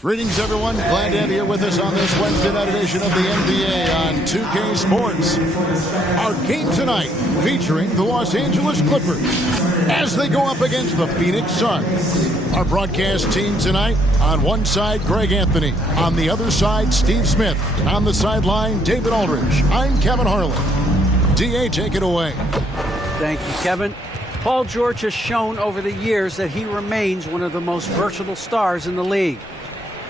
Greetings, everyone. Glad to have you here with us on this Wednesday night edition of the NBA on 2K Sports. Our game tonight featuring the Los Angeles Clippers as they go up against the Phoenix Suns. Our broadcast team tonight, on one side, Greg Anthony. On the other side, Steve Smith. And on the sideline, David Aldridge. I'm Kevin Harlan. DA, take it away. Thank you, Kevin. Paul George has shown over the years that he remains one of the most versatile stars in the league.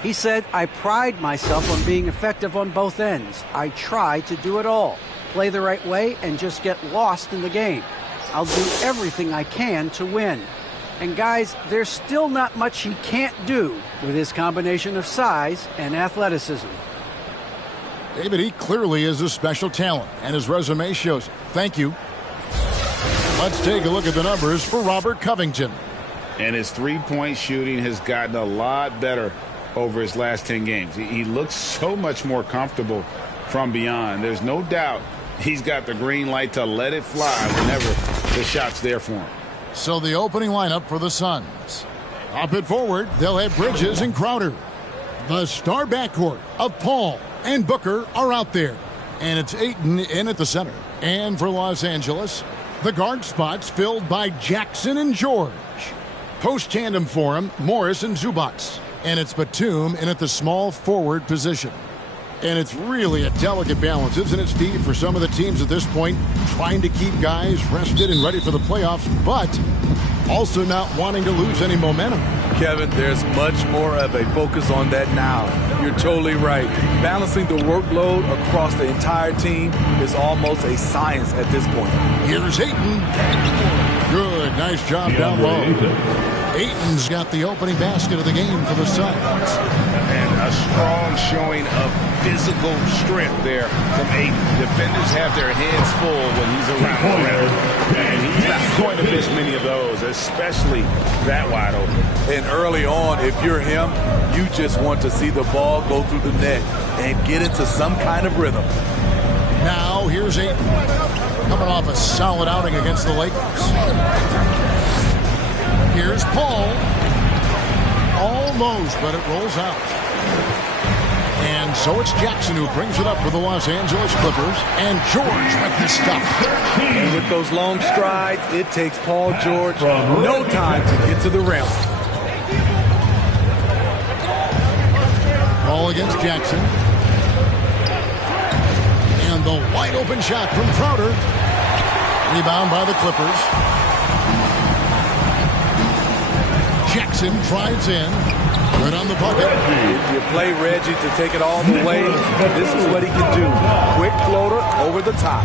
He said, "I pride myself on being effective on both ends. I try to do it all, play the right way, and just get lost in the game. I'll do everything I can to win." And guys, there's still not much he can't do with his combination of size and athleticism. David, he clearly is a special talent, and his resume shows it. Thank you. Let's take a look at the numbers for Robert Covington. And his three-point shooting has gotten a lot better over his last 10 games. He looks so much more comfortable from beyond. There's no doubt he's got the green light to let it fly whenever the shot's there for him. So the opening lineup for the Suns. Up and forward, they'll have Bridges and Crowder. The star backcourt of Paul and Booker are out there. And it's Ayton in at the center. And for Los Angeles, the guard spots filled by Jackson and George. Post tandem for him, Morris and Zubac. And it's Batum in at the small forward position. And it's really a delicate balance, isn't it, Steve, for some of the teams at this point, trying to keep guys rested and ready for the playoffs, but also not wanting to lose any momentum. Kevin, there's much more of a focus on that now. You're totally right. Balancing the workload across the entire team is almost a science at this point. Here's Ayton. Good, nice job down low. Ayton's got the opening basket of the game for the Suns. And a strong showing of physical strength there from Ayton. Defenders have their hands full when he's around the rim. And he's not going to miss many of those, especially that wide open. And early on, if you're him, you just want to see the ball go through the net and get into some kind of rhythm. Now, here's Ayton. Coming off a solid outing against the Lakers. Here's Paul. Almost, but it rolls out. And so it's Jackson who brings it up for the Los Angeles Clippers. And George with the stuff. And with those long strides, it takes Paul George no time to get to the rim. Ball against Jackson. And the wide open shot from Crowder. Rebound by the Clippers. Jackson drives in. Right on the bucket. If you play Reggie to take it all the way, this is what he can do. Quick floater over the top.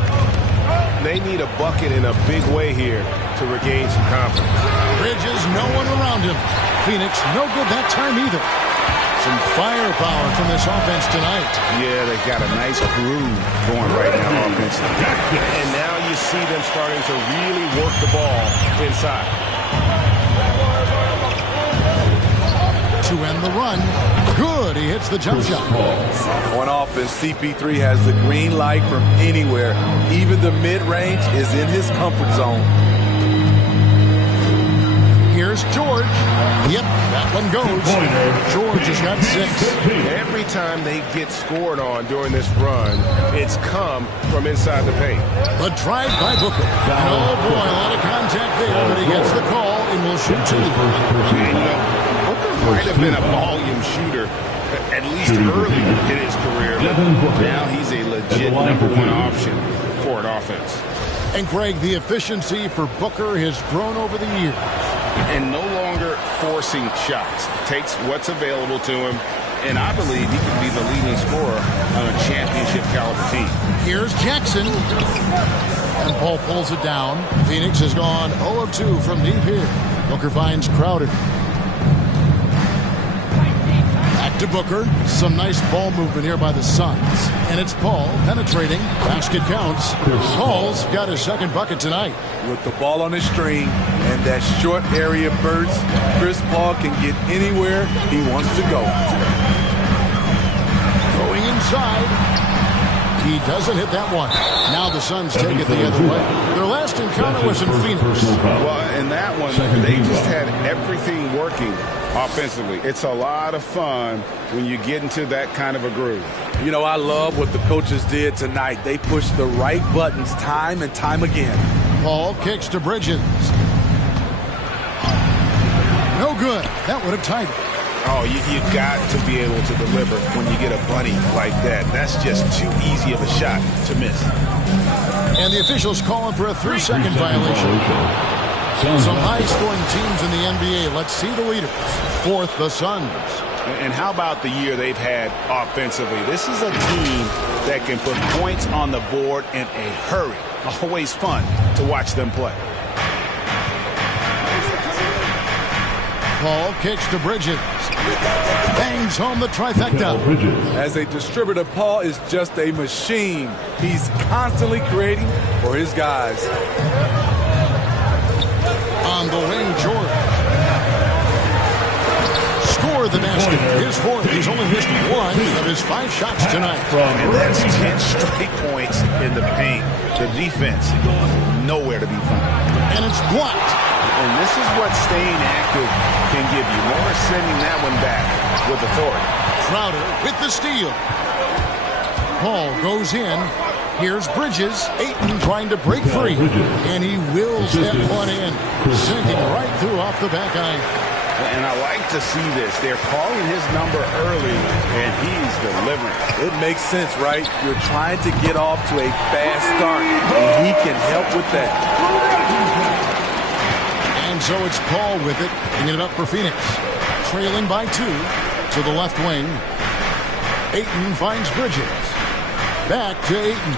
They need a bucket in a big way here to regain some confidence. Bridges, no one around him. Phoenix, no good that time either. Some firepower from this offense tonight. Yeah, they've got a nice groove going right now offensively. And now you see them starting to really work the ball inside. To end the run. Good. He hits the jump shot. On offense, CP3 has the green light from anywhere. Even the mid-range is in his comfort zone. Here's George. Yep, that one goes. George has got 6. Every time they get scored on during this run, it's come from inside the paint. The drive by Booker. And oh boy, a lot of contact there, but he gets the call and will shoot 2. Booker might have been a volume shooter, at least early in his career. Now he's a legit #1 option for an offense. And Greg, the efficiency for Booker has grown over the years. And no longer forcing shots. Takes what's available to him, and I believe he can be the leading scorer on a championship caliber team. Here's Jackson. And Paul pulls it down. Phoenix has gone 0 of 2 from deep here. Booker finds Crowder. Back to Booker. Some nice ball movement here by the Suns. And it's Paul penetrating. Basket counts. Paul's got his second bucket tonight. With the ball on his string and that short area burst, Chris Paul can get anywhere he wants to go. Going inside. He doesn't hit that one. Now the Suns take it the other way. Their last encounter was in Phoenix. Well, in that one, they just had everything working offensively. It's a lot of fun when you get into that kind of a groove. You know, I love what the coaches did tonight. They pushed the right buttons time and time again. Paul kicks to Bridges. No good. That would have tied it. Oh, you got to be able to deliver when you get a bunny like that. That's just too easy of a shot to miss. And the officials calling for a 3-second violation. Some high-scoring teams in the NBA. Let's see the leaders. Fourth, the Suns. And how about the year they've had offensively? This is a team that can put points on the board in a hurry. Always fun to watch them play. Paul kicks to Bridges. Bangs home the trifecta. As a distributor, Paul is just a machine. He's constantly creating for his guys. On the wing, George. Score the basket. His fourth. He's only missed one of his 5 shots tonight. And that's 10 straight points in the paint. The defense, nowhere to be found. And it's blocked. And this is what staying active can give you. Morris sending that one back with authority. Crowder with the steal. Paul goes in. Here's Bridges. Ayton trying to break free. And he wills that one in. Sinking right through off the back iron. And I like to see this. They're calling his number early, and he's delivering. It makes sense, right? You're trying to get off to a fast start, and he can help with that. And so it's Paul with it, bringing it up for Phoenix. Trailing by 2 to the left wing. Ayton finds Bridges. Back to Ayton.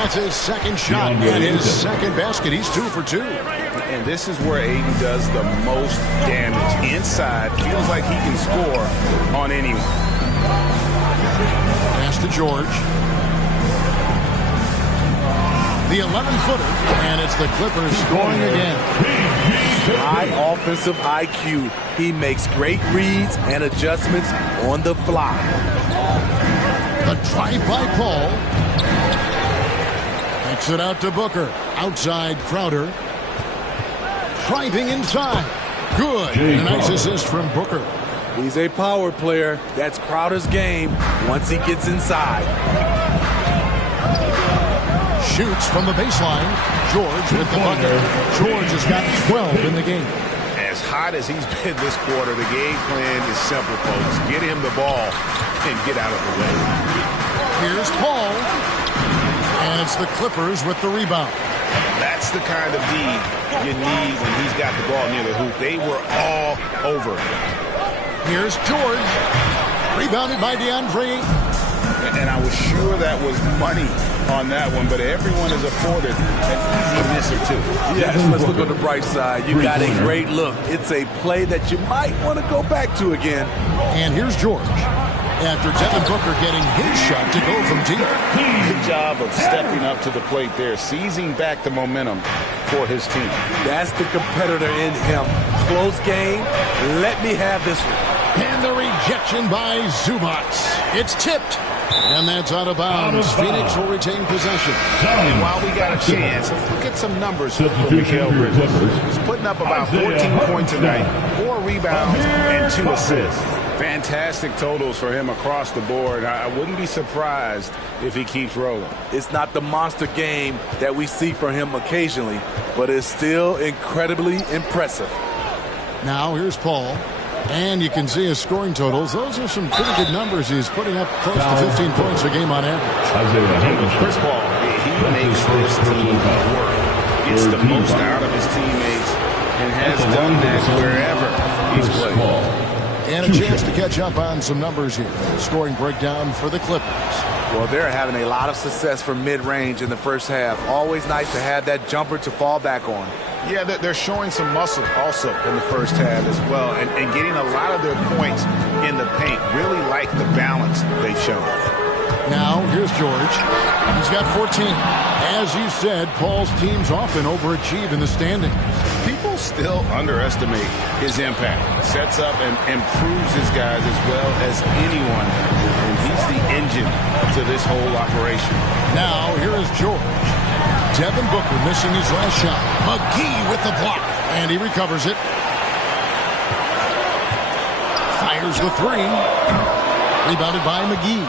That's his second shot and his second basket. He's 2 for 2. And this is where Ayton does the most damage. Inside, feels like he can score on anyone. Pass to George. The 11-footer, and it's the Clippers scoring again. High offensive IQ. He makes great reads and adjustments on the fly. The drive by Paul. Takes it out to Booker. Outside Crowder. Driving inside. Good. And a nice assist from Booker. He's a power player. That's Crowder's game once he gets inside. Shoots from the baseline. George with the bucket. George has got 12 in the game. As hot as he's been this quarter, the game plan is simple, folks. Get him the ball and get out of the way. Here's Paul. And it's the Clippers with the rebound. That's the kind of D you need when he's got the ball near the hoop. They were all over it. Here's George. Rebounded by DeAndre. And I was sure that was money on that one, but everyone is afforded an easy miss or two. Yes, let's look on the bright side. You got a great look. It's a play that you might want to go back to again. And here's George. After Devin Booker getting his shot to go from deep. Good job of stepping up to the plate there, seizing back the momentum for his team. That's the competitor in him. Close game. Let me have this one. And the rejection by Zubac. It's tipped. And that's out of bounds. Phoenix will retain possession. And while we got a chance, look at some numbers for Mikal Bridges. He's putting up about 14 points tonight, 4 rebounds, and 2 assists. Fantastic totals for him across the board. I wouldn't be surprised if he keeps rolling. It's not the monster game that we see from him occasionally, but it's still incredibly impressive. Now here's Paul. And you can see his scoring totals. Those are some pretty good numbers. He's putting up close to 15 points a game on average. Chris Paul, he makes this team work. Gets the most out of his teammates and has done that wherever he's played. And a chance to catch up on some numbers here. Scoring breakdown for the Clippers. Well, they're having a lot of success from mid-range in the first half. Always nice to have that jumper to fall back on. Yeah, they're showing some muscle also in the first half as well, and getting a lot of their points in the paint. Really like the balance they've shown. Now, here's George. He's got 14. As you said, Paul's teams often overachieve in the standings. People still underestimate his impact. Sets up and improves his guys as well as anyone, and he's the engine to this whole operation. Now, here is George. Devin Booker missing his last shot. McGee with the block, and he recovers it. Fires the three. Rebounded by McGee.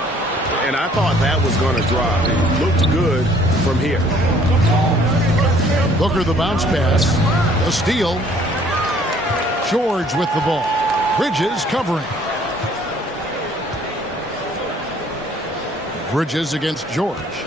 And I thought that was going to drop. It looked good from here. Booker the bounce pass. A steal. George with the ball. Bridges covering. Bridges against George.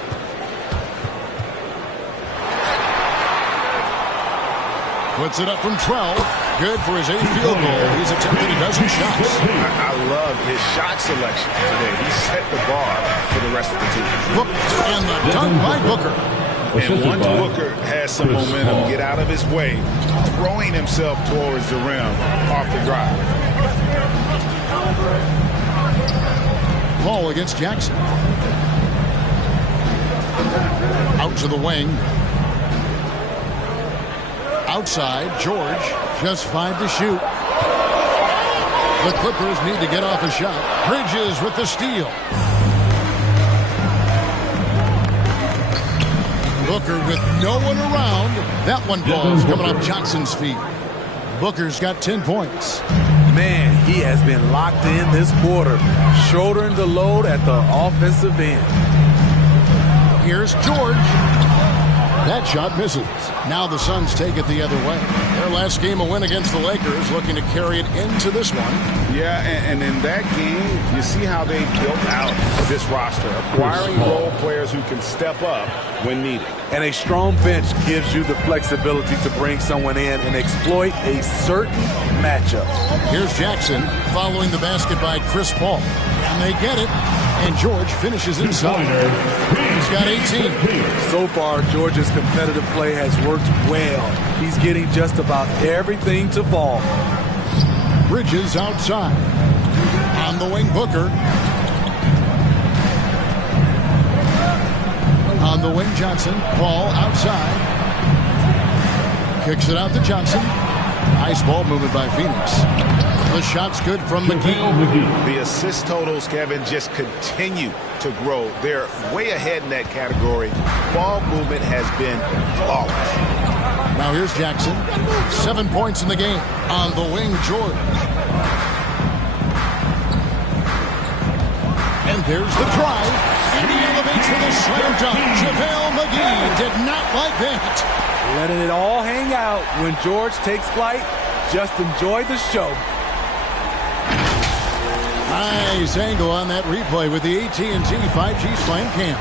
Puts it up from 12. Good for his 8th field goal. He's attempted a dozen shots. I love his shot selection today. He set the bar for the rest of the team. Booked and the dunk by Booker. And once Booker has some momentum, get out of his way, throwing himself towards the rim off the drive. Ball against Jackson. Out to the wing. Outside, George, just 5 to shoot. The Clippers need to get off a shot. Bridges with the steal. Booker with no one around. That one ball's coming off Johnson's feet. Booker's got 10 points. Man, he has been locked in this quarter, shouldering the load at the offensive end. Here's George. That shot misses. Now the Suns take it the other way. Their last game, a win against the Lakers, looking to carry it into this one. Yeah, and in that game, you see how they built out this roster, acquiring role players who can step up when needed. And a strong bench gives you the flexibility to bring someone in and exploit a certain matchup. Here's Jackson following the basket by Chris Paul. And they get it. And George finishes inside. He's got 18. So far, George's competitive play has worked well. He's getting just about everything to fall. Bridges outside. On the wing, Booker. On the wing, Johnson. Paul outside. Kicks it out to Johnson. Nice ball movement by Phoenix. The shot's good from McGee. The assist totals, Kevin, just continue to grow. They're way ahead in that category. Ball movement has been flawless. Now here's Jackson. 7 points in the game. On the wing, George. And there's the drive. And he elevates for the slam dunk. JaVale McGee did not like that. Letting it all hang out when George takes flight. Just enjoy the show. Nice angle on that replay with the AT&T 5G Slam Cam.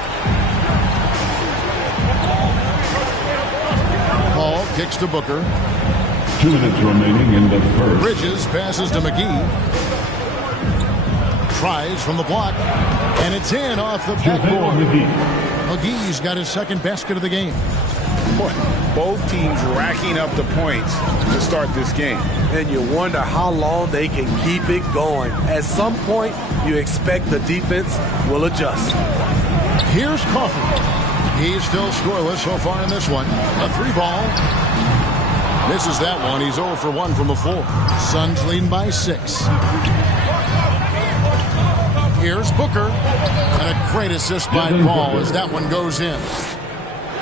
Paul kicks to Booker. 2 minutes remaining in the first. Bridges passes to McGee. Tries from the block. And it's in off the backboard. McGee's got his second basket of the game. Both teams racking up the points to start this game. And you wonder how long they can keep it going. At some point, you expect the defense will adjust. Here's Coffey. He's still scoreless so far in this one. A 3-ball. Misses that one. He's 0 for 1 from the floor. Suns leading by 6. Here's Booker. And a great assist by Paul as that one goes in.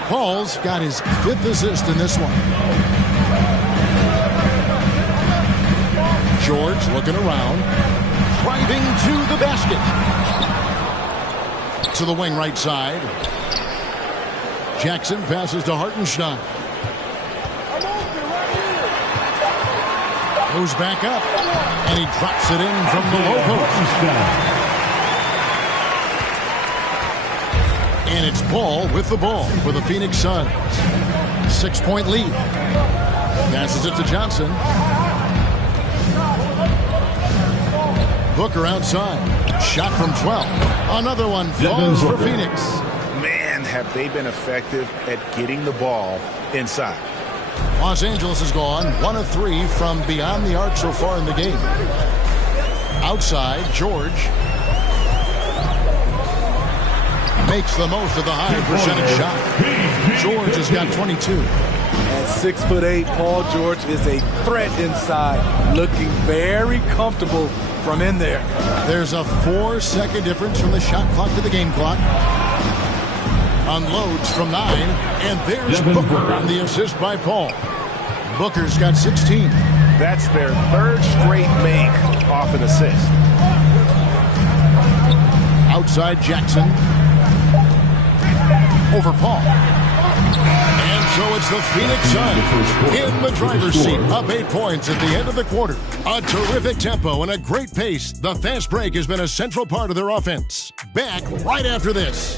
Paul's got his 5th assist in this one. George looking around. Driving to the basket. To the wing right side. Jackson passes to Hartenstein. Goes back up. And he drops it in from the low post. And it's Paul with the ball for the Phoenix Suns. 6-point lead. Passes it to Johnson. Booker outside. Shot from 12. Another one falls for Phoenix. Man, have they been effective at getting the ball inside. Los Angeles has gone 1 of 3 from beyond the arc so far in the game. Outside, George makes the most of the high percentage shot. George has got 22. At 6'8", Paul George is a threat inside, looking very comfortable from in there. There's a 4-second difference from the shot clock to the game clock. Unloads from 9, and there's Booker on the assist by Paul. Booker's got 16. That's their third straight make off an assist. Outside Jackson. Over Paul. And so it's the Phoenix Suns in the driver's seat, up 8 points at the end of the quarter. A terrific tempo and a great pace. The fast break has been a central part of their offense. Back right after this.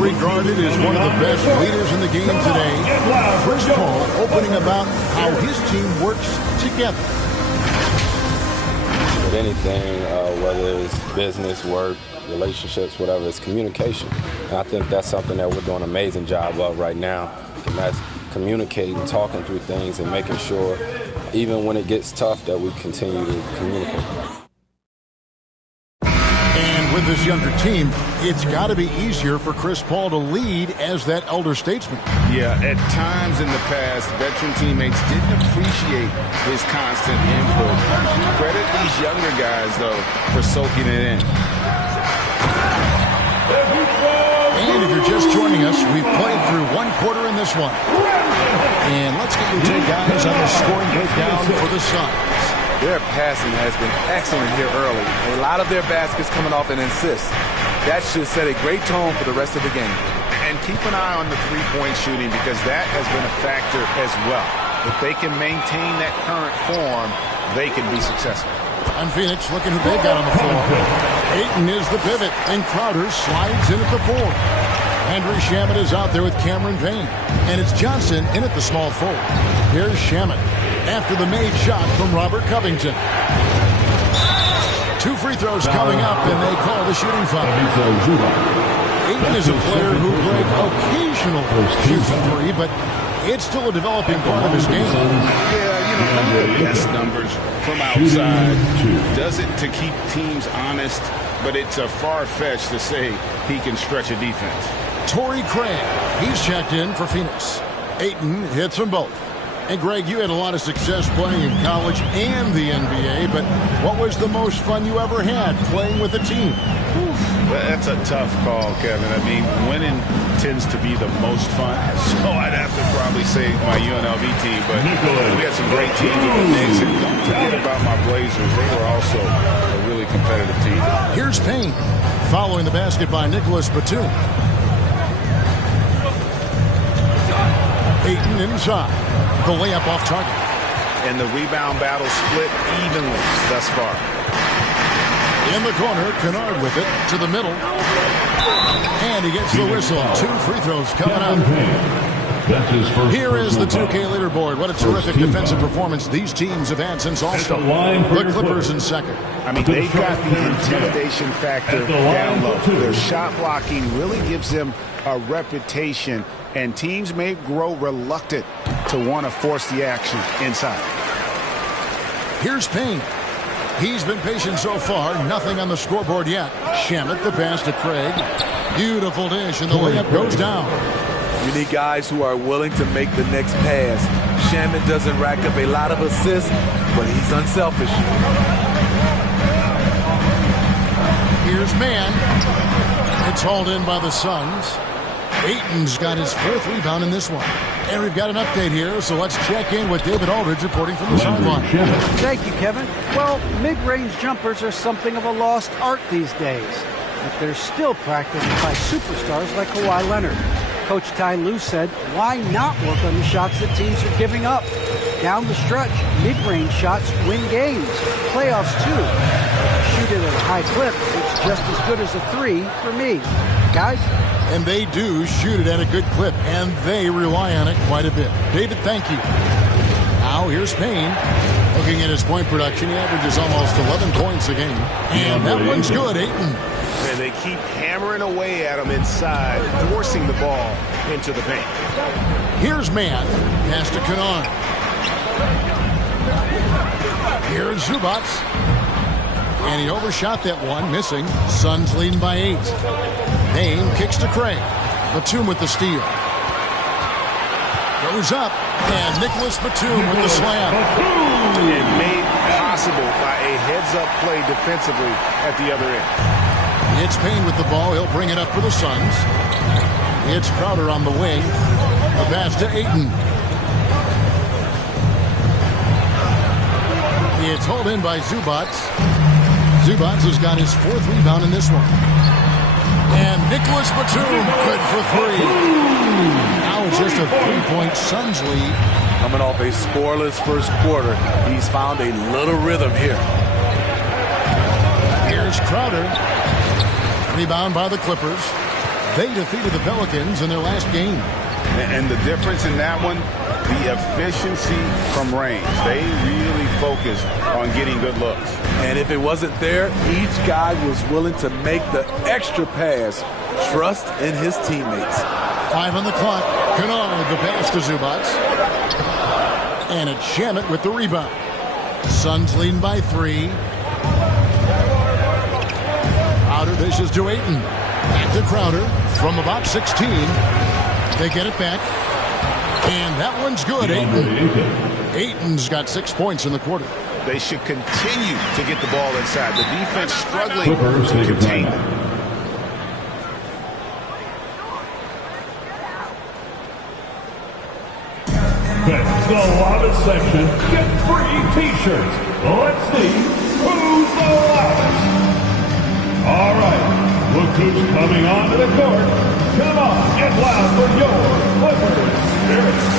Regarded as one of the best leaders in the game today, Chris Paul opening about how his team works together. With anything, whether it's business, work, relationships, whatever, it's communication. And I think that's something that we're doing an amazing job of right now. And that's communicating, talking through things, and making sure, even when it gets tough, that we continue to communicate. With this younger team, it's got to be easier for Chris Paul to lead as that elder statesman. Yeah, at times in the past, veteran teammates didn't appreciate his constant input. Credit these younger guys, though, for soaking it in. And if you're just joining us, we've played through one quarter in this one. And let's get your take, guys, on the scoring breakdown for the Suns. Their passing has been excellent here early. A lot of their baskets coming off an assist. That should set a great tone for the rest of the game. And keep an eye on the three-point shooting because that has been a factor as well. If they can maintain that current form, they can be successful. And Phoenix looking who they've got on the floor. Ayton is the pivot, and Crowder slides in at the 4. Henry Shamet is out there with Cameron Payne. And it's Johnson in at the small forward. Here's Shamet after the made shot from Robert Covington. 2 free throws coming up, and they call the shooting foul. Ayton is a player who breaks occasional shoots a 3, but it's still a developing part of his game. Yeah, one of the best numbers from outside. Does it to keep teams honest, but it's a far-fetched to say he can stretch a defense. Torrey Craig, he's checked in for Phoenix. Ayton hits them both. And Greg, you had a lot of success playing in college and the NBA, but what was the most fun you ever had playing with a team? That's a tough call, Kevin. I mean, winning tends to be the most fun. So I'd have to probably say my UNLV team, but we had some great teams with the Knicks. And don't forget about my Blazers. They were also a really competitive team. Here's Payne following the basket by Nicholas Batum. Ayton inside. The layup off target. And the rebound battle split evenly thus far. In the corner, Kennard with it to the middle. And he gets the whistle. 2 free throws coming up. Here is the 2K leaderboard. What a terrific defensive performance these teams have had since All-Star. The Clippers in second. I mean, they've got the intimidation factor down low. Their shot blocking really gives them a reputation, and teams may grow reluctant to want to force the action inside. Here's Payne. He's been patient so far. Nothing on the scoreboard yet. Shamet the pass to Craig. Beautiful dish, and the layup goes down. You need guys who are willing to make the next pass. Shamet doesn't rack up a lot of assists, but he's unselfish. Here's man. It's hauled in by the Suns. Ayton's got his 4th rebound in this one. And we've got an update here, so let's check in with David Aldridge reporting from the sideline. Thank you, Kevin. Well, mid-range jumpers are something of a lost art these days, but they're still practiced by superstars like Kawhi Leonard. Coach Ty Lue said, why not work on the shots that teams are giving up? Down the stretch, mid-range shots win games. Playoffs, too. Shoot it at a high clip, it's just as good as a 3 for me. Guys? And they do shoot it at a good clip, and they rely on it quite a bit. David, thank you. Now, here's Payne. Looking at his point production, he averages almost 11 points a game. And that one's good, Ayton. And they keep hammering away at him inside, forcing the ball into the paint. Here's man. Pass to Kennard. Here's Zubats. And he overshot that one, missing. Suns leading by 8. Dame kicks to Craig. Batum with the steal. Goes up. And Nicholas Batum with the slam. And made possible by a heads-up play defensively at the other end. It's Payne with the ball. He'll bring it up for the Suns. It's Crowder on the wing. The pass to Ayton. It's hauled in by Zubats. Zubats has got his 4th rebound in this one. And Nicholas Batum, good for 3. Now it's just a 3-point Suns lead. Coming off a scoreless first quarter, he's found a little rhythm here. Here's Crowder. Rebound by the Clippers. They defeated the Pelicans in their last game. And the difference in that one, the efficiency from range. They really focused on getting good looks. And if it wasn't there, each guy was willing to make the extra pass. Trust in his teammates. 5 on the clock. Kennard, the pass to Zubats. And it's Shamet with the rebound. Suns leading by 3. Crowder dishes to Ayton. Back to Crowder from about 16. They get it back. And that one's good. Ayton's got 6 points in the quarter. They should continue to get the ball inside. The defense struggling to contain them. That's the loudest section. Get free T-shirts. Let's see who's the loudest. All right, look who's coming onto the court. Come on, get loud for your Clippers Spirit.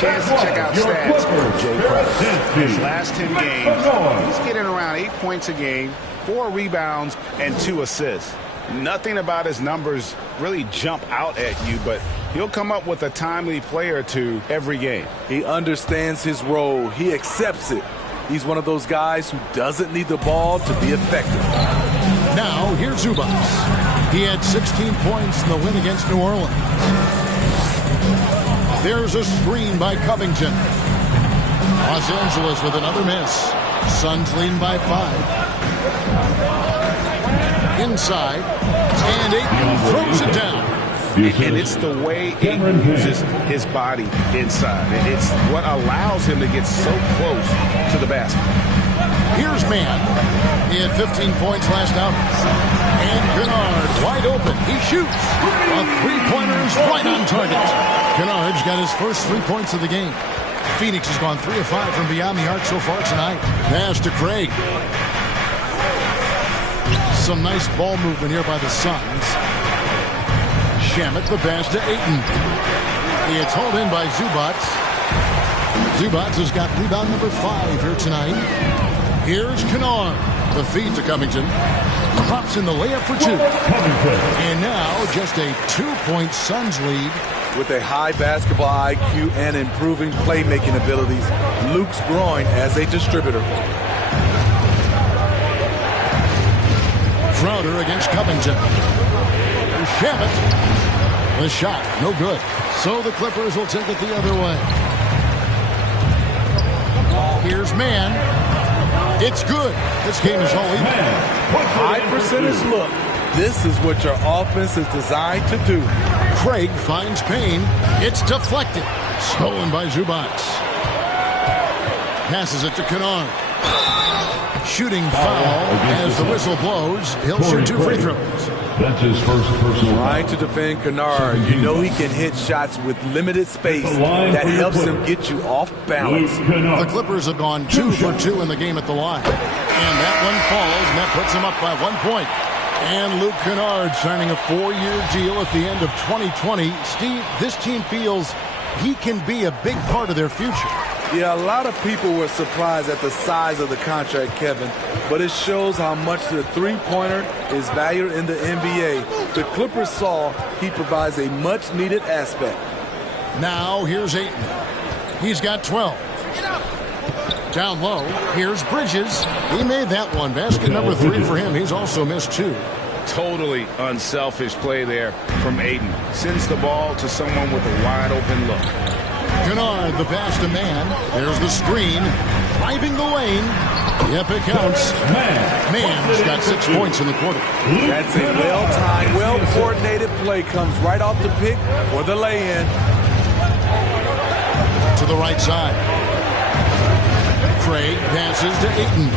Chance to check out stats for Jay Crowder. His last 10 games, he's getting around 8 points a game, 4 rebounds, and 2 assists. Nothing about his numbers really jump out at you, but he'll come up with a timely play or two every game. He understands his role. He accepts it. He's one of those guys who doesn't need the ball to be effective. Now, here's Zubats. He had 16 points in the win against New Orleans. There's a screen by Covington. Los Angeles with another miss. Suns leading by 5. Inside. And Ayton throws it down. And it's the way Ayton uses his body inside. It's what allows him to get so close to the basket. Here's Mann. He had 15 points last out. And Kennard wide open. He shoots. A three-pointer is right on target. Kennard's got his first 3 points of the game. Phoenix has gone 3 of 5 from beyond the arc so far tonight. Pass to Craig. Some nice ball movement here by the Suns. Shamet the pass to Ayton. It's hauled in by Zubats. Zubats has got rebound number 5 here tonight. Here's Kennard. The feed to Covington. Pops in the layup for 2. And now just a 2-point Suns lead. With a high basketball IQ and improving playmaking abilities, Luke's growing as a distributor. Crowder against Covington. Shamet. The shot, no good. So the Clippers will take it the other way. Here's Mann. It's good. This game is all even. High percentage look. This is what your offense is designed to do. Craig finds Payne. It's deflected. Stolen by Zubac. Passes it to Kennard. Shooting foul as the whistle blows. He'll shoot 2 free throws. That's his first personal foul. Trying to defend Kennard. You know he can hit shots with limited space. That helps him get you off balance. The Clippers have gone 2 for 2 in the game at the line. And that one falls, and that puts them up by 1 point. And Luke Kennard signing a 4-year deal at the end of 2020. Steve, this team feels he can be a big part of their future. Yeah, a lot of people were surprised at the size of the contract, Kevin, but it shows how much the three-pointer is valued in the NBA. The Clippers saw he provides a much-needed aspect. Now here's Ayton. He's got 12. Down low, here's Bridges. He made that one. Basket number 3 for him. He's also missed 2. Totally unselfish play there from Ayton. Sends the ball to someone with a wide-open look. Kennard, the pass to Man. There's the screen. Driving the lane. Yep, it counts. Man's got 6 points in the quarter. That's a well-timed, well-coordinated play. Comes right off the pick for the lay-in. To the right side. Craig passes to Ayton.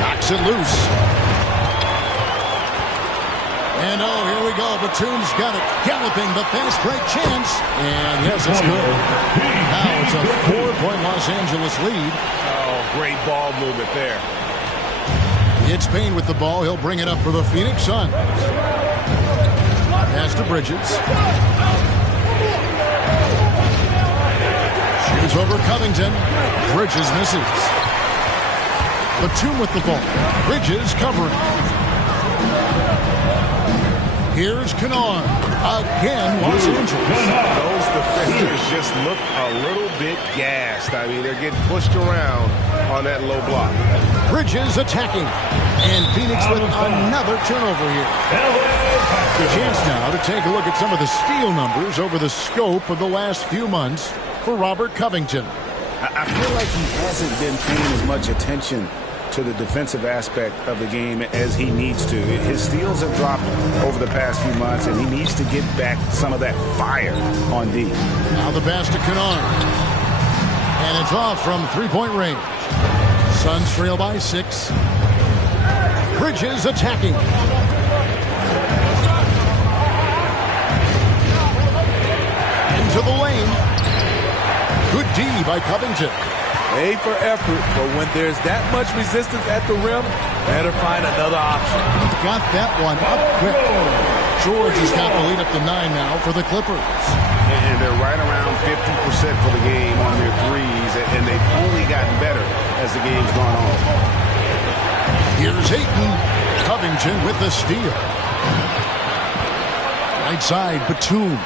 Knocks it loose. And here we go. Batum's got it. Galloping the fast break chance. And yes, it's good. Now it's a 4-point Los Angeles lead. Oh, great ball movement there. It's Payne with the ball. He'll bring it up for the Phoenix Suns. Pass to Bridges. Shoots over Covington. Bridges misses. Batum with the ball. Bridges covering. Here's Kennard. Again, Los Angeles. Those defenders just look a little bit gassed. I mean, they're getting pushed around on that low block. Bridges attacking. And Phoenix with another turnover here. The chance now to take a look at some of the steal numbers over the scope of the last few months for Robert Covington. I feel like he hasn't been paying as much attention to the defensive aspect of the game as he needs to. His steals have dropped over the past few months, and he needs to get back some of that fire on D. Now the pass to Kennard. And it's off from 3-point range. Suns trail by 6. Bridges attacking. Into the lane. Good D by Covington. A for effort, but when there's that much resistance at the rim, better find another option. Got that one up quick. George has got the lead up to 9 now for the Clippers. And they're right around 50% for the game on their threes, and they've only gotten better as the game's gone on. Here's Ayton. Covington with the steal. Right side, Batum.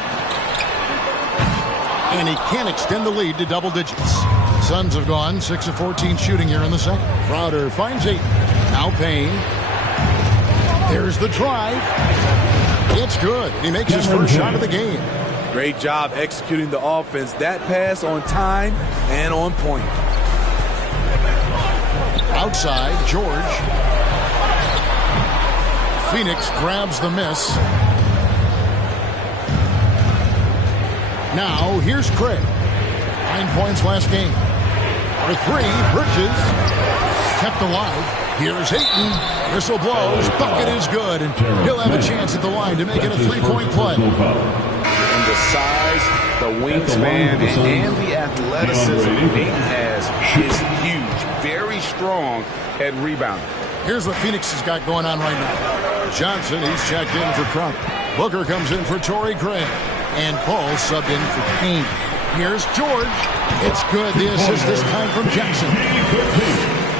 And he can't extend the lead to double digits. Suns have gone 6 of 14 shooting here in the second. Crowder finds Ayton. Now Payne. There's the drive. It's good. He makes his first shot of the game. Great job executing the offense. That pass on time and on point. Outside, George. Phoenix grabs the miss. Now, here's Craig. 9 points last game. For 3, Bridges kept alive. Here's Ayton. Whistle blows. Bucket is good. And he'll have a chance at the line to make it a 3-point play. And the size, the wingspan, and the athleticism Ayton has is huge. Very strong at rebounding. Here's what Phoenix has got going on right now. Johnson, he's checked in for Crump. Booker comes in for Torrey Craig. And Paul subbed in for Payne. Here's George. It's good. The assist this time from Jackson.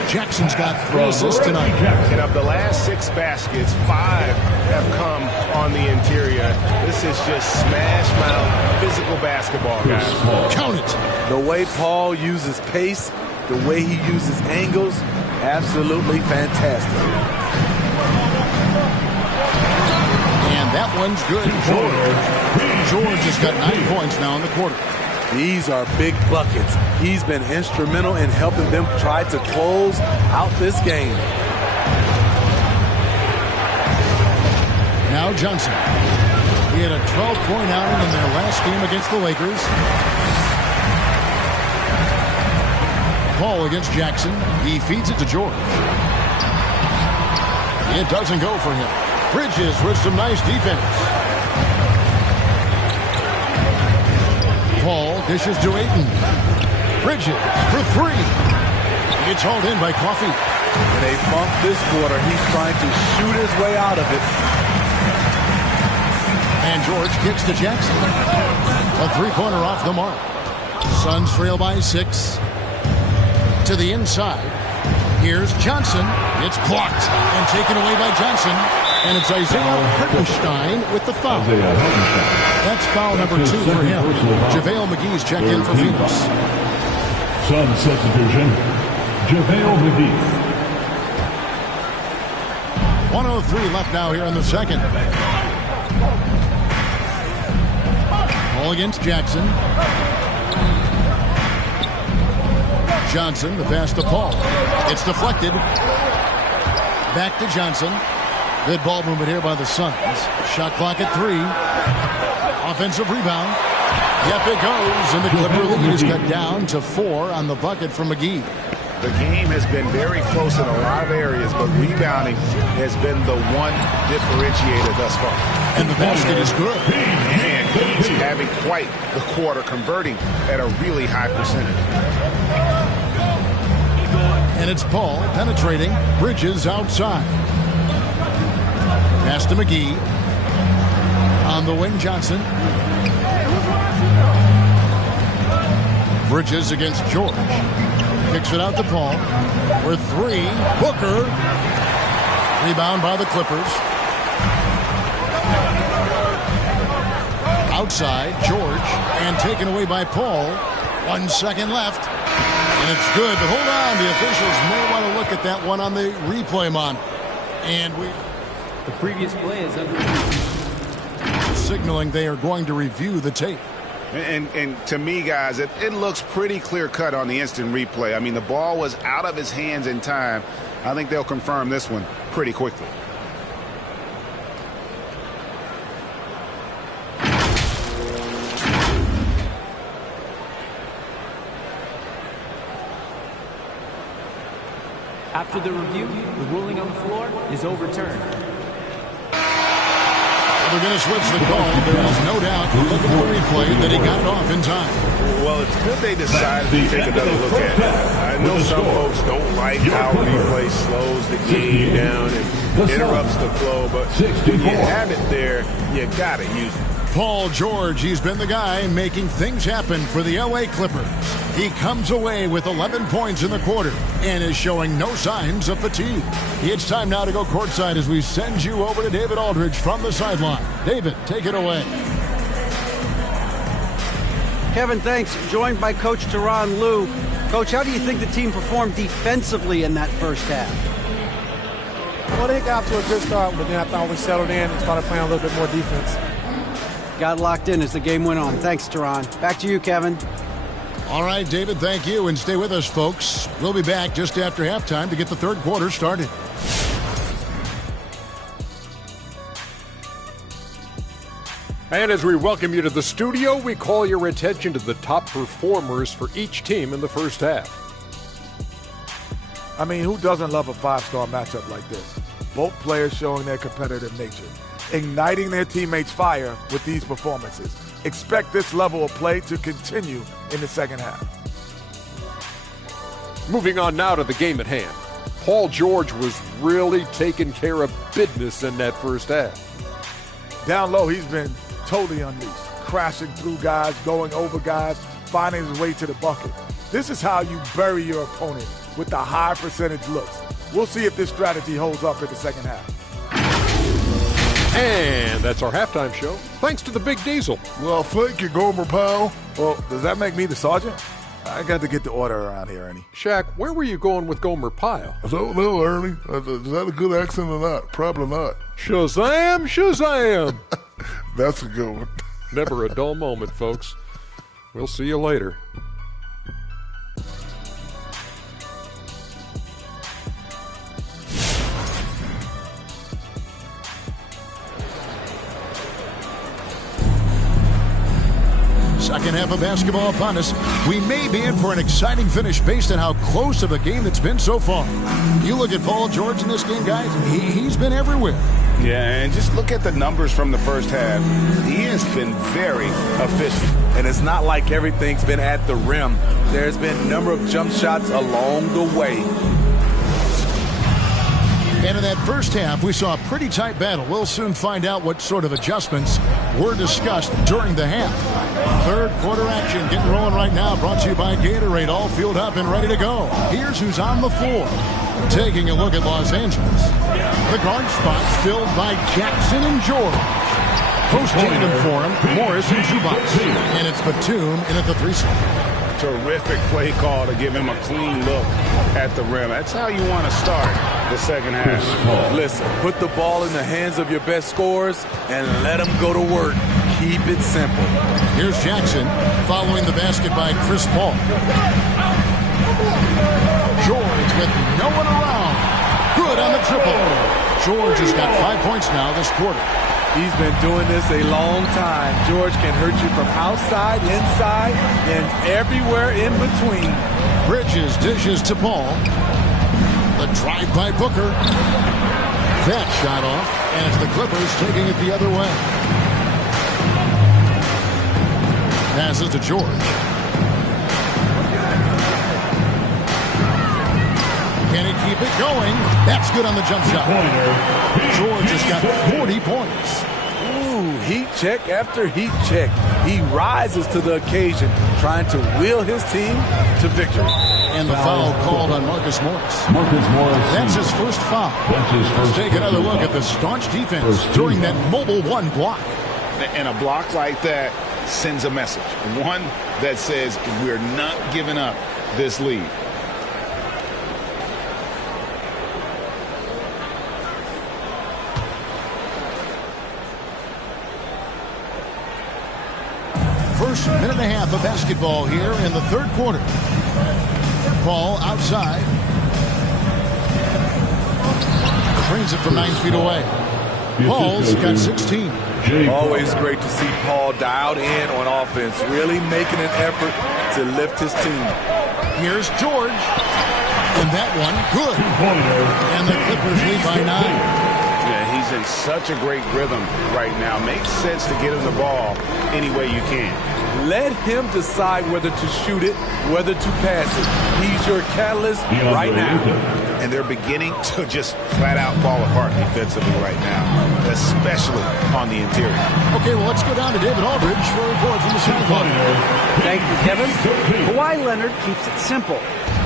Jackson's got 3 assists tonight. And of the last 6 baskets, 5 have come on the interior. This is just smash mouth physical basketball, guys. Count it. The way Paul uses pace, the way he uses angles, absolutely fantastic. And that one's good. George has got 9 points now in the quarter. These are big buckets. He's been instrumental in helping them try to close out this game. Now Johnson. He had a 12-point outing in their last game against the Lakers. Paul against Jackson. He feeds it to George. It doesn't go for him. Bridges with some nice defense. Paul dishes to Ayton. Bridges for three. It's hauled in by Coffey. In a funk this quarter, he's trying to shoot his way out of it. And George kicks to Jackson. A three-pointer off the mark. Suns trail by 6. To the inside. Here's Johnson. It's blocked and taken away by Johnson. And it's Isaiah Hartenstein with the foul. That's foul number 2 for him. JaVale McGee's checked in for Phoenix. Sun substitution, JaVale McGee. 1:03 left now here in the second. Ball against Jackson. Johnson, the pass to Paul. It's deflected. Back to Johnson. Good ball movement here by the Suns. Shot clock at 3. Offensive rebound. Yep, it goes. And the Clipper lead is cut down to 4 on the bucket from McGee. The game has been very close in a lot of areas, but rebounding has been the one differentiator thus far. And the basket is good. And he's having quite the quarter, converting at a really high percentage. And it's Paul penetrating. Bridges outside. Pass to McGee. On the wing, Johnson. Bridges against George. Kicks it out to Paul. For 3. Booker. Rebound by the Clippers. Outside, George. And taken away by Paul. 1 second left. And it's good, but hold on. The officials may want to look at that one on the replay monitor. And the previous play is under signaling they are going to review the tape. And to me, guys, it looks pretty clear-cut on the instant replay. I mean, the ball was out of his hands in time. I think they'll confirm this one pretty quickly. After the review, the ruling on the floor is overturned. They're going to switch the call. There is no doubt, looking at the replay, that he got it off in time. Well, it's good they decided to take another look at it. I know some folks don't like how replay slows the game down and interrupts the flow, but when you have it there, you got to use it. Paul George, he's been the guy making things happen for the LA Clippers. He comes away with 11 points in the quarter and is showing no signs of fatigue. It's time now to go courtside as we send you over to David Aldridge from the sideline. David, take it away. Kevin, thanks. Joined by Coach Tyronn Lue. Coach, how do you think the team performed defensively in that first half? Well, they got off to a good start, but then I thought we settled in and started playing a little bit more defense. Got locked in as the game went on. Thanks, Tyronn. Back to you, Kevin. All right, David, thank you. And stay with us, folks. We'll be back just after halftime to get the third quarter started. And as we welcome you to the studio, we call your attention to the top performers for each team in the first half. I mean, who doesn't love a five-star matchup like this? Both players showing their competitive nature, igniting their teammates' fire with these performances. Expect this level of play to continue in the second half. Moving on now to the game at hand. Paul George was really taking care of business in that first half. Down low, he's been totally unleashed, crashing through guys, going over guys, finding his way to the bucket. This is how you bury your opponent, with the high percentage looks. We'll see if this strategy holds up in the second half. And that's our halftime show, thanks to the Big Diesel. Well, thank you, Gomer Powell. Well, does that make me the sergeant? I got to get the order around here, Ernie. Shaq, where were you going with Gomer Pyle? I don't know, Ernie. Is that a good accent or not? Probably not. Shazam, Shazam! That's a good one. Never a dull moment, folks. We'll see you later. second half of basketball upon us. We may be in for an exciting finish based on how close of a game it's been so far. You look at Paul George in this game, guys, he's been everywhere. Yeah, and just look at the numbers from the first half. He has been very efficient. And it's not like everything's been at the rim. There's been a number of jump shots along the way. And in that first half, we saw a pretty tight battle. We'll soon find out what sort of adjustments were discussed during the half. Third quarter action getting rolling right now, brought to you by Gatorade, all fueled up and ready to go. Here's who's on the floor. Taking a look at Los Angeles. The guard spots filled by Jackson and George. Post tandem for him, Morris and Zubac. And it's Batum in at the 3-slot. Terrific play call to give him a clean look at the rim. That's how you want to start the second half. Listen, put the ball in the hands of your best scorers and let them go to work. Keep it simple. Here's Jackson following the basket by Chris Paul. George with no one around. Good on the triple. George has got 5 points now this quarter. He's been doing this a long time. George can hurt you from outside, inside, and everywhere in between. Bridges dishes to Paul. The drive by Booker. That shot off, and it's the Clippers taking it the other way. Passes to George. Can he keep it going? That's good on the jump shot. George has got 40 points. Ooh, heat check after heat check. He rises to the occasion, trying to wheel his team to victory. And the foul called on Marcus Morris. That's his first foul. Let's take another look at the staunch defense during that mobile one block. And a block like that sends a message. One that says we're not giving up this lead. First minute and a half of basketball here in the third quarter. Paul outside. Brings it from 9 feet away. Paul's got 16. Always great to see Paul dialed in on offense, really making an effort to lift his team. Here's George. And that one, good. And the Clippers lead by 9. Yeah, he's in such a great rhythm right now. Makes sense to get him the ball any way you can. Let him decide whether to shoot it, whether to pass it. He's your catalyst right now. And they're beginning to just flat out fall apart defensively right now, especially on the interior. Okay, well, let's go down to David Aldridge for a report from the sideline. Thank you, Kevin. Kawhi Leonard keeps it simple.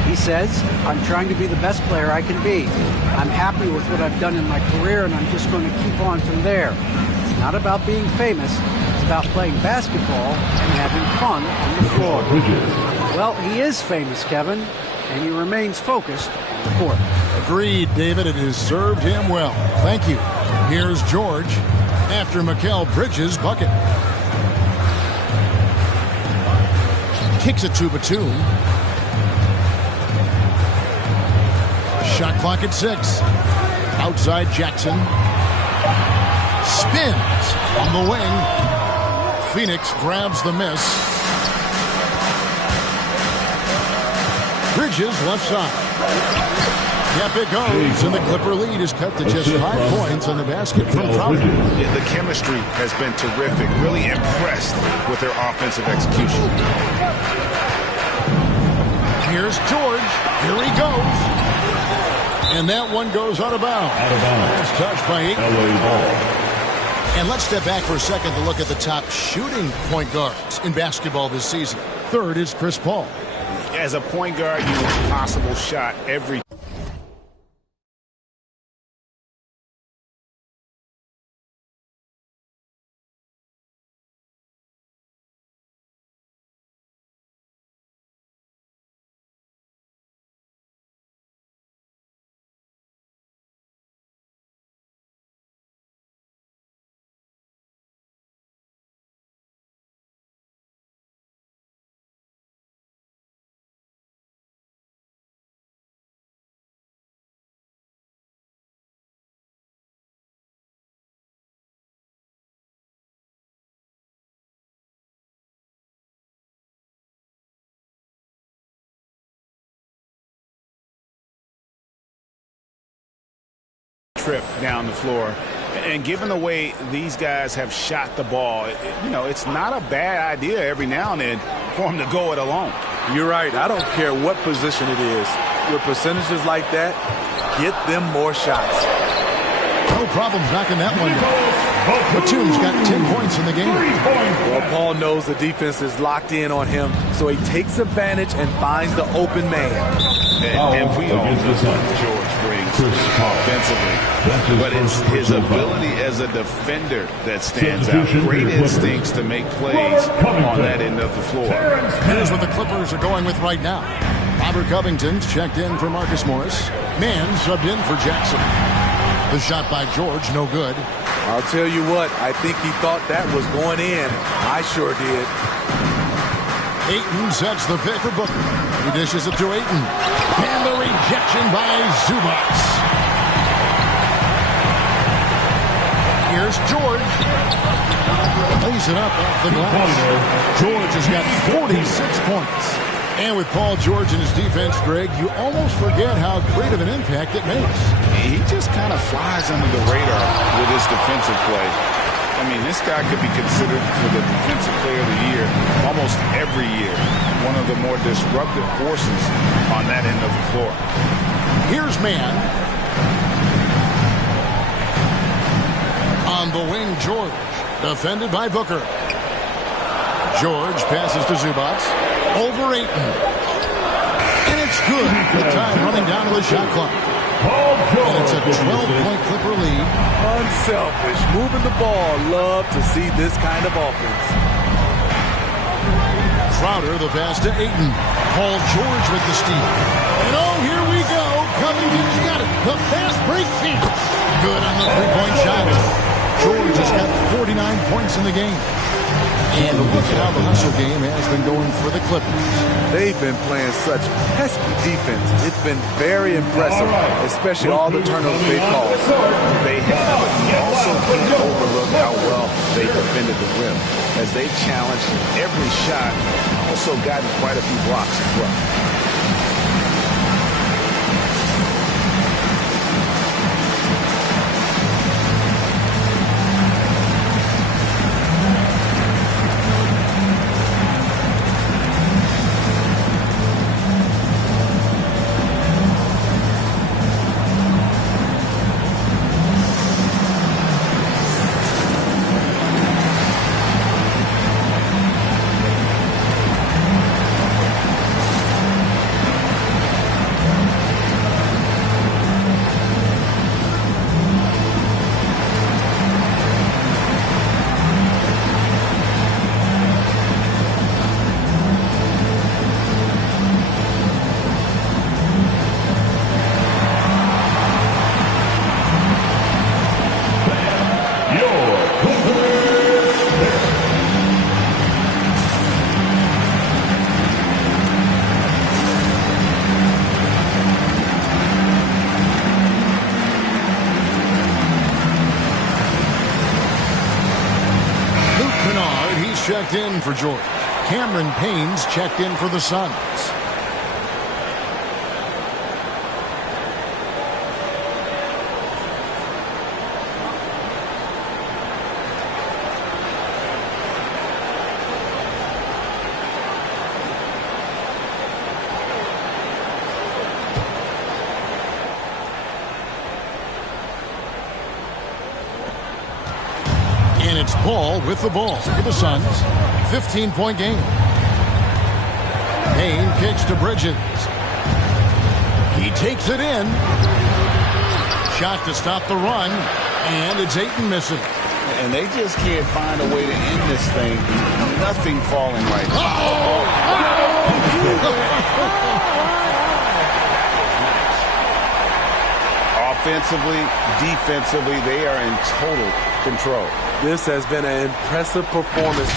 He says, I'm trying to be the best player I can be. I'm happy with what I've done in my career, and I'm just going to keep on from there. It's not about being famous. It's about playing basketball and having fun on the floor. Well, he is famous, Kevin, and he remains focused on the court. Agreed, David. It has served him well. Thank you. Here's George after Mikal Bridges' bucket. Kicks it to Batum. Shot clock at 6. Outside Jackson. Spins on the wing. Phoenix grabs the miss. Bridges left side. Yep, it goes. And the Clipper lead is cut to just 5 points on the basket from Crowder. Yeah, the chemistry has been terrific. Really impressed with their offensive execution. Here's George. Here he goes. And that one goes out of bounds. Last touch by Ayton. And let's step back for a second to look at the top shooting point guards in basketball this season. Third is Chris Paul. As a point guard, you want a possible shot every trip down the floor. And given the way these guys have shot the ball, it's not a bad idea every now and then for them to go it alone. You're right. I don't care what position it is. With percentages like that, get them more shots. No problems knocking that one down. Batum's got 10 points in the game. Well, Paul knows the defense is locked in on him, so he takes advantage and finds the open man. And we all know what George brings offensively. But it's his ability as a defender that stands out. Great instincts to make plays on that end of the floor. Here's what the Clippers are going with right now. Robert Covington's checked in for Marcus Morris. Mann subbed in for Jackson. The shot by George, no good. I'll tell you what, I think he thought that was going in. I sure did. Ayton sets the pick for Booker. He dishes it to Ayton. And the rejection by Zubac. Here's George. Lays it up off the glass. George has got 46 points. And with Paul George and his defense, Greg, you almost forget how great of an impact it makes. He just kind of flies under the radar with his defensive play. I mean, this guy could be considered for the Defensive Player of the Year almost every year. One of the more disruptive forces on that end of the floor. Here's Mann. On the wing, George. Defended by Booker. George passes to Zubac. Over Ayton. And it's good with time running down to the shot clock. And it's a 12-point Clipper lead. Unselfish. Moving the ball. Love to see this kind of offense. Crowder, the pass to Ayton. Paul George with the steal. And oh, here we go. Covington's got it. The fast break chance. Good on the three-point shot. George has got 49 points in the game. And look at how the hustle game has been going for the Clippers. They've been playing such pesky defense. It's been very impressive, especially all the turnovers they've caused. They have, but you also can't overlook how well they defended the rim. As they challenged every shot, also gotten quite a few blocks as well. Checked in for George. Cameron Payne's checked in for the Suns. And it's Paul with the ball for the Suns. 15-point game. Payne kicks to Bridges. He takes it in. Shot to stop the run. And it's Ayton missing. And they just can't find a way to end this thing. Nothing falling right. Offensively, defensively, they are in total control. This has been an impressive performance.